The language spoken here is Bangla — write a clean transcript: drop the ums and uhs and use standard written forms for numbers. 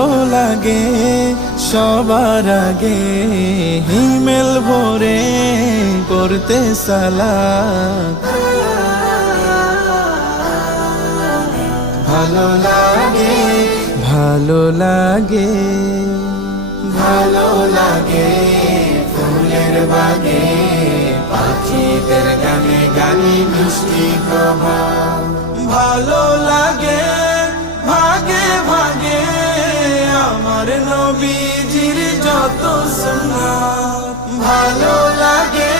ভালো লাগে সবার আগে হিমেল ভরে করতে সালাত। ভালো লাগে ভালো লাগে ভালো লাগে ফুলের বাগে পাখিদের গানে গানে মিষ্টি প্রভাত। ভালো লাগে ভাগে ভাগে আমার নবীজির যত সুন্নাত। ভালো লাগে